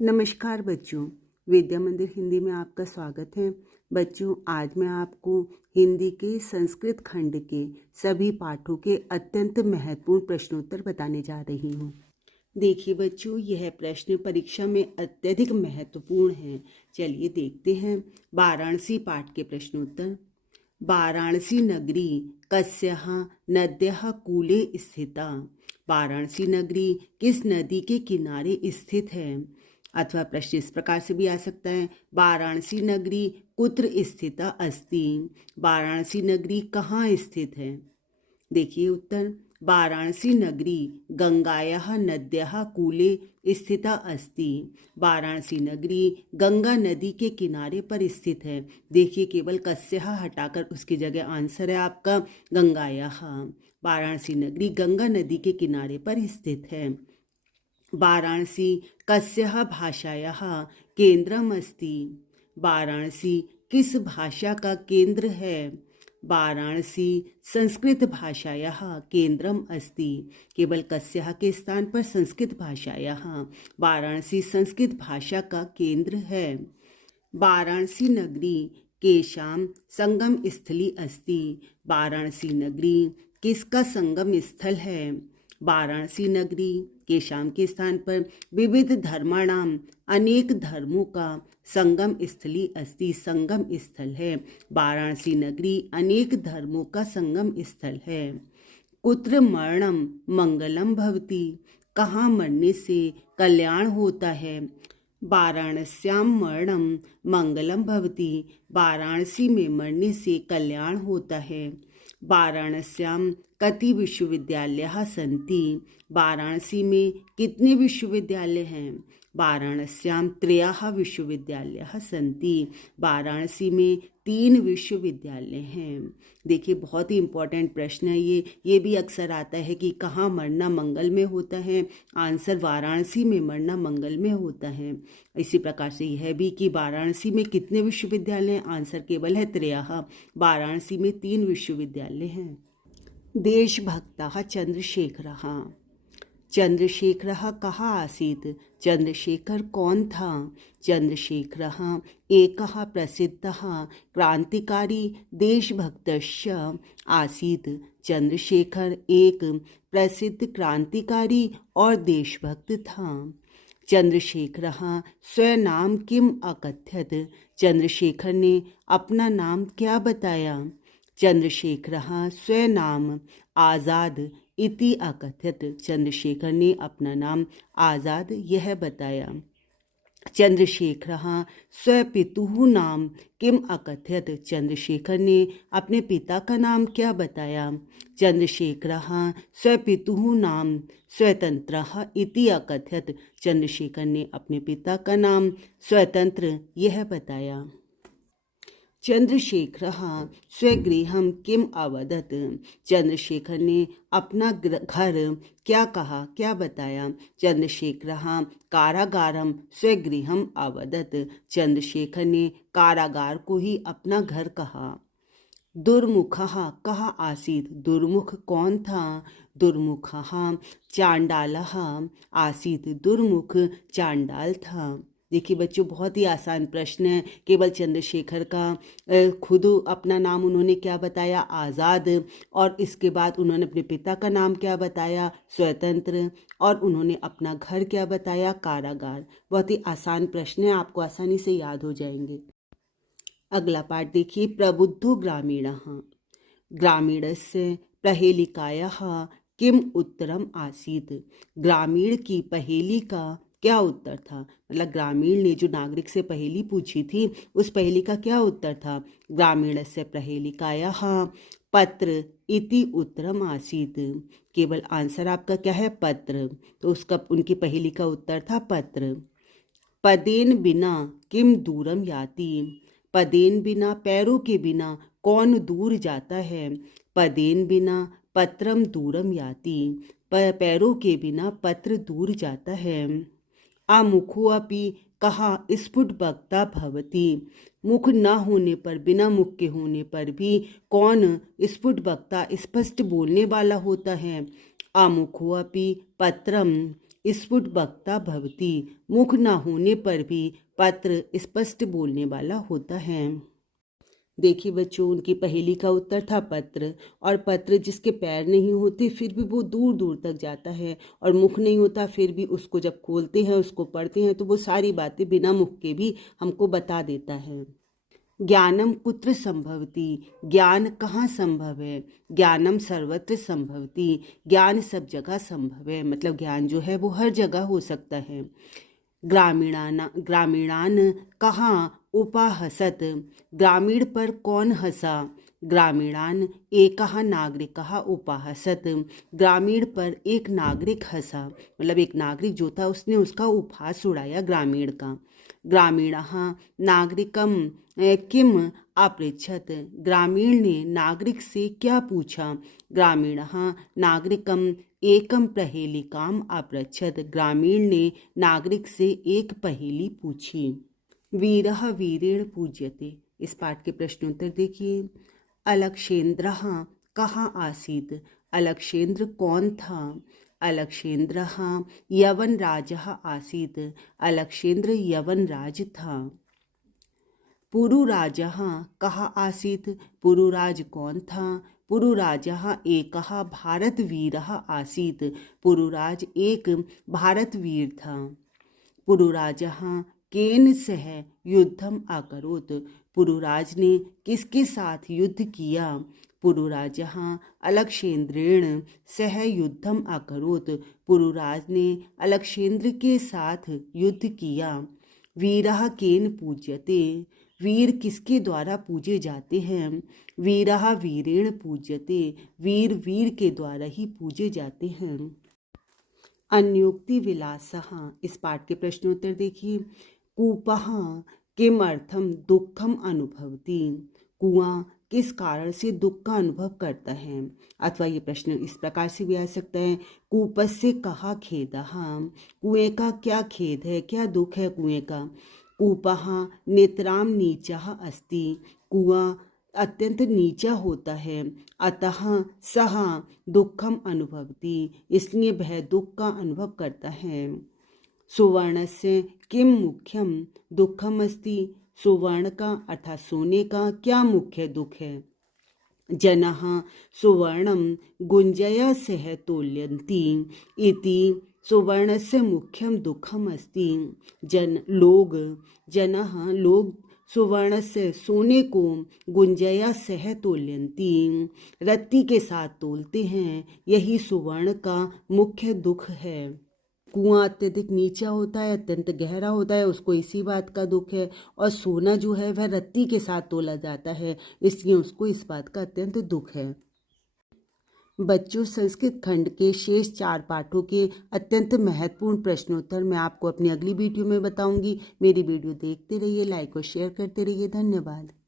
नमस्कार बच्चों, विद्या मंदिर हिंदी में आपका स्वागत है। बच्चों, आज मैं आपको हिंदी के संस्कृत खंड के सभी पाठों के अत्यंत महत्वपूर्ण प्रश्नोत्तर बताने जा रही हूँ। देखिए बच्चों, यह प्रश्न परीक्षा में अत्यधिक महत्वपूर्ण है। चलिए देखते हैं वाराणसी पाठ के प्रश्नोत्तर। वाराणसी नगरी कस्याः नद्याः कूले स्थिता। वाराणसी नगरी किस नदी के किनारे स्थित है? अथवा प्रश्न इस प्रकार से भी आ सकता है, वाराणसी नगरी कुत्र स्थिता अस्ति। वाराणसी नगरी कहाँ स्थित है? देखिए उत्तर, वाराणसी नगरी गंगायाः नद्याः कूले स्थिता अस्ति। वाराणसी नगरी गंगा नदी के किनारे पर स्थित है। देखिए केवल कस्याः हटाकर उसकी जगह आंसर है आपका गंगायाः। वाराणसी नगरी गंगा नदी के किनारे पर स्थित है। वाराणसी कस्याः भाषायाः केंद्रम अस्ति। वाराणसी किस भाषा का केंद्र है? वाराणसी संस्कृत भाषायाः केंद्रम अस्ति। केवल कस्याः के स्थान पर संस्कृत भाषायाः। वाराणसी संस्कृत भाषा का केंद्र है। वाराणसी नगरी केषां संगम स्थली अस्ति। वाराणसी नगरी किसका संगम स्थल है? वाराणसी नगरी केशाम के स्थान पर विविध धर्माणाम अनेक धर्मों का संगम स्थली अस्ति, संगम स्थल है। वाराणसी नगरी अनेक धर्मों का संगम स्थल है। कुत्र मरणम मंगलम भवति। कहाँ मरने से कल्याण होता है? वाराणस्यां मरणम मंगलम भवति। वाराणसी में मरने से कल्याण होता है। वाराणस्यां कति विश्वविद्यालयाः सन्ति। वाराणसी में कितने विश्वविद्यालय हैं? वाराणस्यां त्रयः विश्वविद्यालयाः सन्ति। वाराणसी में 3 विश्वविद्यालय हैं। देखिए बहुत ही इम्पोर्टेंट प्रश्न है ये भी अक्सर आता है कि कहाँ मरना मंगल में होता है। आंसर वाराणसी में मरना मंगल में होता है। इसी प्रकार से यह भी कि वाराणसी में कितने विश्वविद्यालय हैं? आंसर केवल है त्रयः। वाराणसी में 3 विश्वविद्यालय हैं। देशभक्तः चंद्रशेखरः। चंद्रशेखरः कः आसीत्? चंद्रशेखर कौन था? चंद्रशेखरः एकः प्रसिद्धः क्रांतिकारी देशभक्तश्च आसीत्। चंद्रशेखर एक प्रसिद्ध क्रांतिकारी और देशभक्त था। चंद्रशेखरः स्वनाम किम अकथयत्। चंद्रशेखर ने अपना नाम क्या बताया? चंद्रशेखरः स्वनाम आज़ाद इति अकथयत्। चंद्रशेखर ने अपना नाम आज़ाद यह बताया। चंद्रशेखरः स्वपितुः नाम किम अकथयत्। चंद्रशेखर ने अपने पिता का नाम क्या बताया? चंद्रशेखरः स्वपितुः नाम स्वतंत्रः इति अकथयत्। चंद्रशेखर ने अपने पिता का नाम स्वतंत्र यह बताया। चंद्रशेखरः स्वगृहं किम अवदत्। चंद्रशेखर ने अपना घर क्या कहा, क्या बताया? चंद्रशेखरः कारागारम स्वगृहम अवदत्। चंद्रशेखर ने कारागार को ही अपना घर कहा। दुर्मुखः कः आसीत्। दुर्मुख कौन था? दुर्मुखः चांडालः आसीत्। दुर्मुख चांडाल था। देखिए बच्चों बहुत ही आसान प्रश्न है। केवल चंद्रशेखर का खुद अपना नाम उन्होंने क्या बताया? आज़ाद। और इसके बाद उन्होंने अपने पिता का नाम क्या बताया? स्वतंत्र। और उन्होंने अपना घर क्या बताया? कारागार। बहुत ही आसान प्रश्न है, आपको आसानी से याद हो जाएंगे। अगला पाठ देखिए, प्रबुद्धो ग्रामीणः। ग्रामीणस्य प्रहेलिकायाः किम उत्तरम आसीत्। ग्रामीण की पहेली का क्या उत्तर था? मतलब ग्रामीण ने जो नागरिक से पहेली पूछी थी उस पहेली का क्या उत्तर था? ग्रामीणस्य प्रहेलिकायाः पत्र इति उत्तरम आसीत्। केवल आंसर आपका क्या है? पत्र। तो उसका उनकी पहेली का उत्तर था पत्र। पदेन बिना किम दूरम याति। पदेन बिना पैरों के बिना कौन दूर जाता है? पदेन बिना पत्रम दूरम याति। पैरों के बिना पत्र दूर जाता है। आमुखो अपि कहा स्फुट वक्ता भवति। मुख न होने पर, बिना मुख के होने पर भी कौन स्फुट वक्ता स्पष्ट बोलने वाला होता है? आमुखो अपि पत्रम स्फुट वक्ता भवति। मुख न होने पर भी पत्र स्पष्ट बोलने वाला होता है। देखिए बच्चों, उनकी पहेली का उत्तर था पत्र। और पत्र जिसके पैर नहीं होते फिर भी वो दूर दूर तक जाता है, और मुख नहीं होता फिर भी उसको जब खोलते हैं, उसको पढ़ते हैं, तो वो सारी बातें बिना मुख के भी हमको बता देता है। ज्ञानम कुत्र संभवति। ज्ञान कहाँ संभव है? ज्ञानम सर्वत्र संभवति। ज्ञान सब जगह संभव है, मतलब ज्ञान जो है वो हर जगह हो सकता है। ग्रामीणान कहाँ उपाहसत। ग्रामीण पर कौन हंसा? ग्रामीणान एकः नागरिकः उपाहसत। ग्रामीण पर एक नागरिक हंसा, मतलब एक नागरिक जो था उसने उसका उपहास उड़ाया ग्रामीण का। ग्रामीणः नागरिकम किम अपृच्छत। ग्रामीण ने नागरिक से क्या पूछा? ग्रामीणः नागरिकम एकम पहेलिकाम अपृच्छत। ग्रामीण ने नागरिक से एक पहेली पूछी। वीरः वीरेण पूज्यते। इस पाठ के प्रश्नोत्तर देखिए। अलक्षेन्द्रः कहाँ आसीत्। अलक्षेन्द्र कौन था? अलक्षेन्द्रः यवन राजः आसीत्। अलक्षेन्द्र यवन राज था। पुरुराजः कहाँ आसीत्। पुरुराज कौन था? पुरुराजः एकः भारतवीरः आसीत्। पुरुराज एक भारतवीर था। पुरुराजः केन सह युद्धम अकरोत्। पुरुराज ने किसके साथ युद्ध किया? पुरुराजः अलक्षेन्द्रेण सह युद्धम अकरोत्। पुरुराज ने अलक्षेन्द्र के साथ युद्ध किया। वीरः केन पूज्यते। वीर किसके द्वारा पूजे जाते हैं? वीरः वीरेण पूज्यते। वीर वीर के द्वारा ही पूजे जाते हैं। अन्योक्ति विलासः। इस पाठ के प्रश्नोत्तर देखिए। कूपः किमर्थम दुखम अनुभवति। कुआं किस कारण से दुख का अनुभव करता है? अथवा ये प्रश्न इस प्रकार से भी आ सकता है। कूपस्य कहा खेदः। कुएं का क्या खेद है, क्या दुख है कुएं का? कूपः नेत्राम नीचः अस्ति। कुआं अत्यंत नीचा होता है। अतः सः दुखम अनुभवति। इसलिए वह दुख का अनुभव करता है। सुवर्णस्य किम मुख्यम दुखम अस्ति। सुवर्ण का अर्थात सोने का क्या मुख्य दुख है? जनः सुवर्णम गुंजया सह तोल्यन्ति इति सुवर्णस्य मुख्यम दुखम अस्ति। जनः लोग सुवर्णस्य सोने को गुंजया सह तोल्यन्ति रत्ती के साथ तोलते हैं, यही सुवर्ण का मुख्य दुख है। कुआं अत्यधिक नीचा होता है, अत्यंत गहरा होता है, उसको इसी बात का दुख है। और सोना जो है वह रत्ती के साथ तोला जाता है, इसलिए उसको इस बात का अत्यंत दुख है। बच्चों, संस्कृत खंड के शेष 4 पाठों के अत्यंत महत्वपूर्ण प्रश्नोत्तर मैं आपको अपनी अगली वीडियो में बताऊंगी। मेरी वीडियो देखते रहिए, लाइक और शेयर करते रहिए। धन्यवाद।